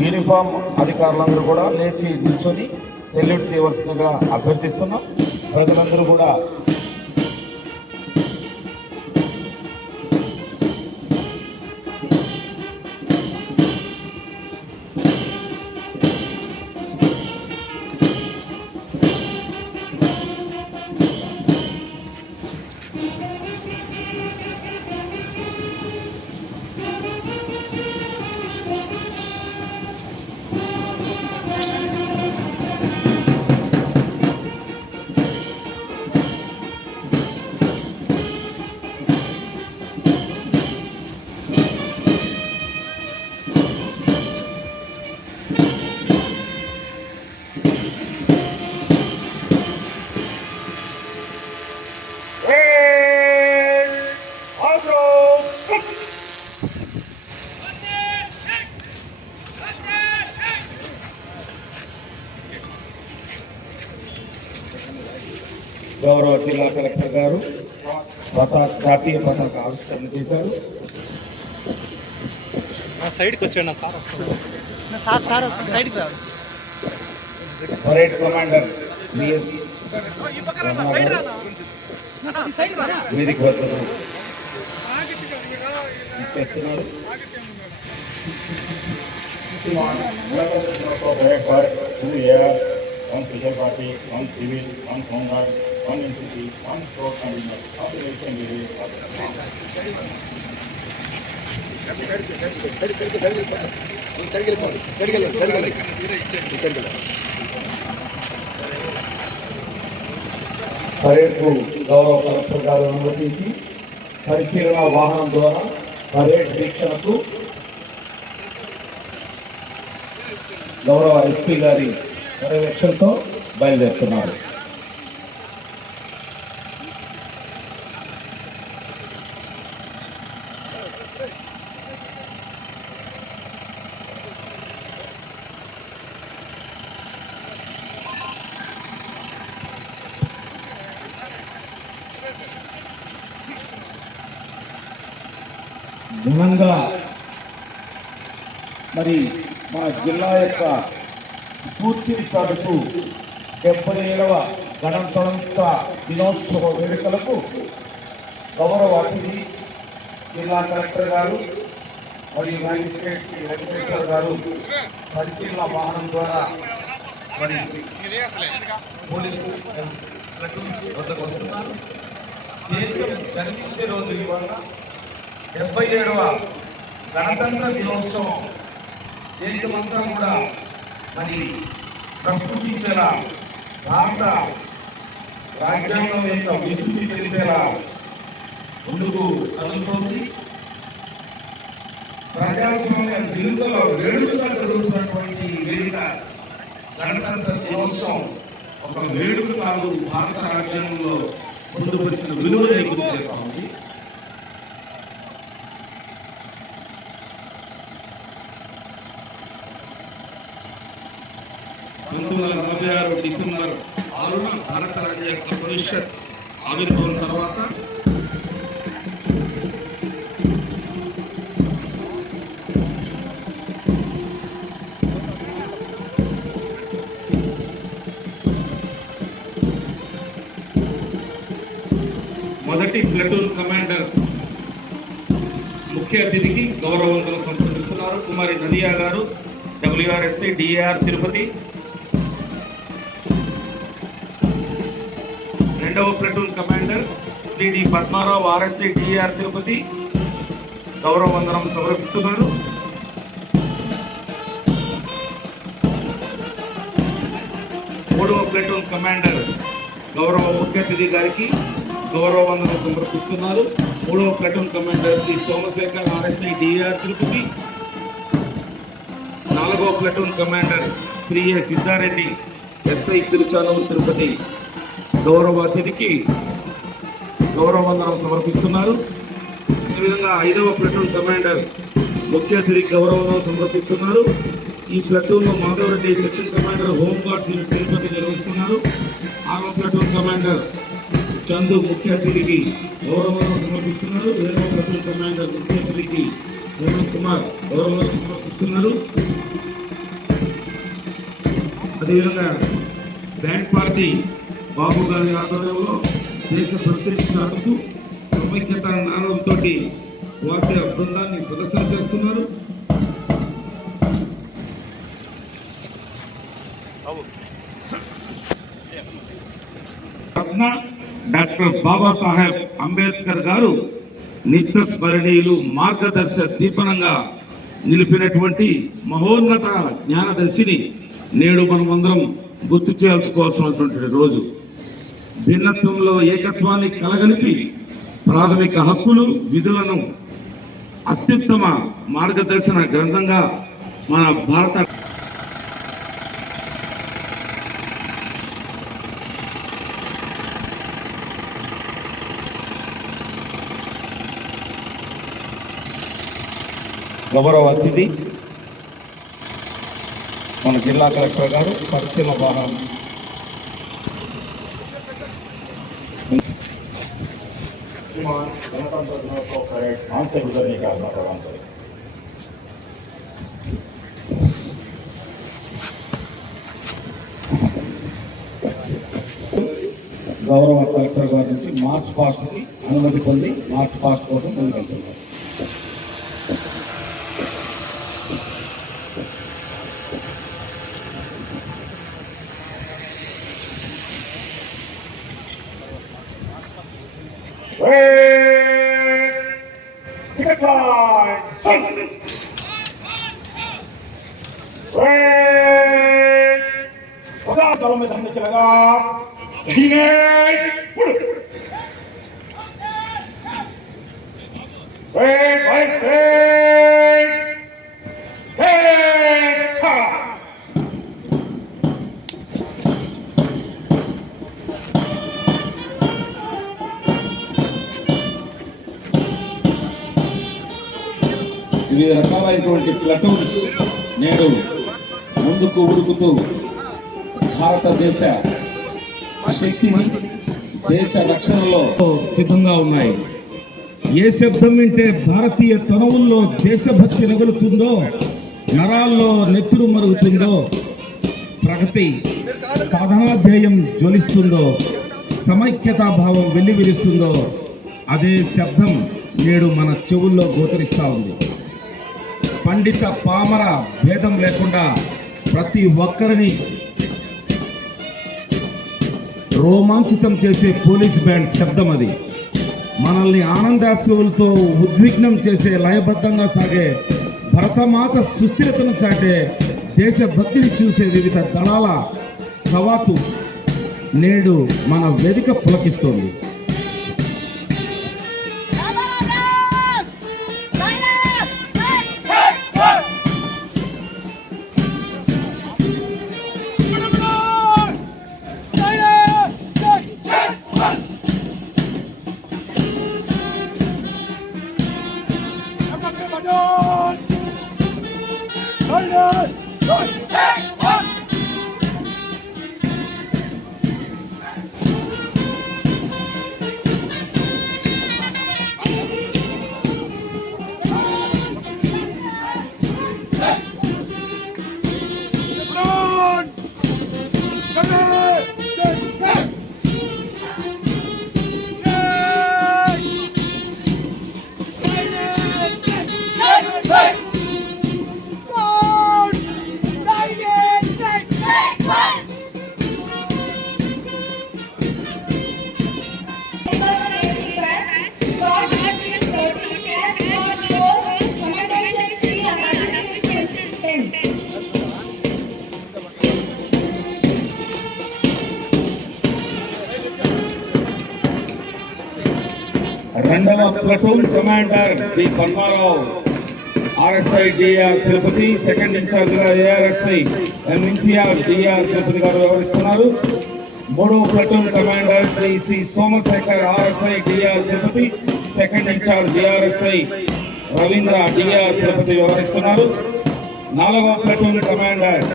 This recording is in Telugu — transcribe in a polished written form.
యూనిఫామ్ అధికారులందరూ కూడా లేచి నిల్చొని సెల్యూట్ చేయవలసిందిగా అభ్యర్థిస్తున్నాం. ప్రజలందరూ కూడా గౌరవ జిల్లా కలెక్టర్ గారు జాతీయ పతాక ఆవిష్కరణ చేశారు. పరేడ్ కమాండర్ బిఎస్ వేదిక వద్దకు చేస్తున్నారు. One special party, one civil, one home guard, one NCC, one squad commander, all the election area. పరేడ్కు గౌరవ కలెక్టర్ గారు అనుమతించి పరిశీలన వాహనం ద్వారా పరేడ్ వీక్షణకు గౌరవ ఎస్పీ గారి పర్యవేక్షణతో బయలుదేరుతున్నారు. ఘనంగా మరి మన జిల్లా యొక్క స్ఫూర్తిని చాటుతూ 77వ గణతంత్ర దినోత్సవ వేడుకలకు గౌరవ అతిథి జిల్లా కలెక్టర్ గారు మరియు మ్యాజిస్ట్రేట్ శ్రీ వెంకటేశ్వర గారు పరిశీలన వాహనం ద్వారా మరి పోలీస్ ప్లటూన్స్ వద్దకు వస్తున్నారు. దేశం గర్వించే రోజు ఇవాళ 77వ గణతంత్ర దినోత్సవం దేశమంతా కూడా మరి ప్రస్ఫుటించేలా భారత రాజ్యాంగం యొక్క విస్తృతి తెలిపేలా ముందుకు కదులుతోంది. ప్రజాస్వామ్య విలువల వేడుకగా జరుగుతున్నటువంటి వేదిక గణతంత్ర దినోత్సవం ఒక వేడుక కాదు, భారత రాజ్యాంగంలో పొందుపరిచిన విలువలు గుర్తు చేస్తా ఉంది. డిసెంబర్ 6న భారత రాజ్యాంగ పరిషత్ ఆవిర్భావం తర్వాత మొదటి ప్లటూన్ కమాండర్ ముఖ్య అతిథికి గౌరవ వందనం సమర్పిస్తున్నారు. Kumari Nadiya garu, WRSC DAR Tirupati. రెండవ platoon commander Shri D Padmarao, RSC DAR Tirupati, గౌరవ వందనం సమర్పిస్తున్నారు. మూడవ ప్లటూన్ కమాండర్ గౌరవ ముఖ్య అతిథి గారికి గౌరవ వందనం సమర్పిస్తున్నారు. మూడవ platoon commander Shri Somashekhar, RSI DAR Tirupati. నాలుగవ platoon commander Shri A Siddareddy, SI Tiruchanur Tirupati, గౌరవ అతిథికి గౌరవ వందనం సమర్పిస్తున్నారు. ఈ విధంగా ఐదవ ప్లటూన్ కమాండర్ ముఖ్య అతిథికి గౌరవ వందనం సమర్పిస్తున్నారు. ఈ ప్లటూన్లో మాధవరెడ్డి సెక్షన్ కమాండర్ హోంగార్డ్స్ తిరుపతి నిర్వహిస్తున్నారు. ఆరవ ప్లటూన్ కమాండర్ చందు ముఖ్య అతిథికి గౌరవ వందనం సమర్పిస్తున్నారు. ఏడవ ప్లటూన్ కమాండర్ ముఖ్య అతిథికి హేమంత్ కుమార్ గౌరవ వందనం సమర్పిస్తున్నారు. అదేవిధంగా బ్యాంక్ పార్టీ బాబు గారి ఆధ్వర్యంలో దేశ భక్తిని చాటుతూ సమైక్యత నాదంతో వాద్య బృందాన్ని ప్రదర్శన చేస్తున్నారు. రత్న డాక్టర్ బాబాసాహెబ్ అంబేద్కర్ గారు నిత్య స్మరణీయులు మార్గదర్శ దీపనంగా నిలిపినటువంటి మహోన్నత జ్ఞానదర్శిని నేడు మనమందరం గుర్తు చేసుకోవాల్సినటువంటి రోజు. భిన్నత్వంలో ఏకత్వాన్ని కలగలిపి ప్రాథమిక హక్కులు విధులను అత్యుత్తమ మార్గదర్శన గ్రంథంగా మన భారత గౌరవ అతిథి మన జిల్లా కలెక్టర్ గారు పశ్చిమ భాగం गणतंत्र दिवस को परेड स्थान से गुजरने का आज्ञा प्रदान करें। గౌరవ కలెక్టర్ గారి నుంచి మార్చ్ పాస్ట్ కి అనుమతి పొంది మార్చ్ పాస్ట్ కోసం ముందుకెళ్తున్నారు. दलों में धमने चलेगा వివిధ రకాలైనటువంటి ప్లటూన్స్ నేడు ముందుకు ఉరుకుతూ భారతదేశ శక్తిని దేశ రక్షణలో సిద్ధంగా ఉన్నాయి. ఏ శబ్దం వింటే భారతీయ తనువుల్లో దేశభక్తి రగులుతుందో, నరాల్లో నెత్తురు మరుగుతుందో, ప్రగతి సాధనాధ్యేయం జ్వలిస్తుందో, సమైక్యతా భావం వెల్లివిరుస్తుందో, అదే శబ్దం నేడు మన చెవుల్లో గోచరిస్తూ ఉంది. పండిత పామర భేదం లేకుండా ప్రతి ఒక్కరిని రోమాంచితం చేసే పోలీస్ బ్యాండ్ శబ్దం అది. మనల్ని ఆనందాశ్రువులతో ఉద్విగ్నం చేసే లయబద్ధంగా సాగే భరతమాత సుస్థిరతను చాటే దేశభక్తిని చూసే వివిధ దళాల కవాతు నేడు మన వేదిక పులకిస్తోంది. రెండవ platoon commander B Padma Rao RSI DR Tirupati, second in charge గా ARSI M Imtiaz DR Tirupati గారు వ్యవహరిస్తున్నారు. మూడవ platoon commander Shri C Somashekar RSI DR Tirupati, second in charge DRSI Ravindra DR Tirupati వ్యవహరిస్తున్నారు. నాలుగవ ప్లటూన్ కమాండర్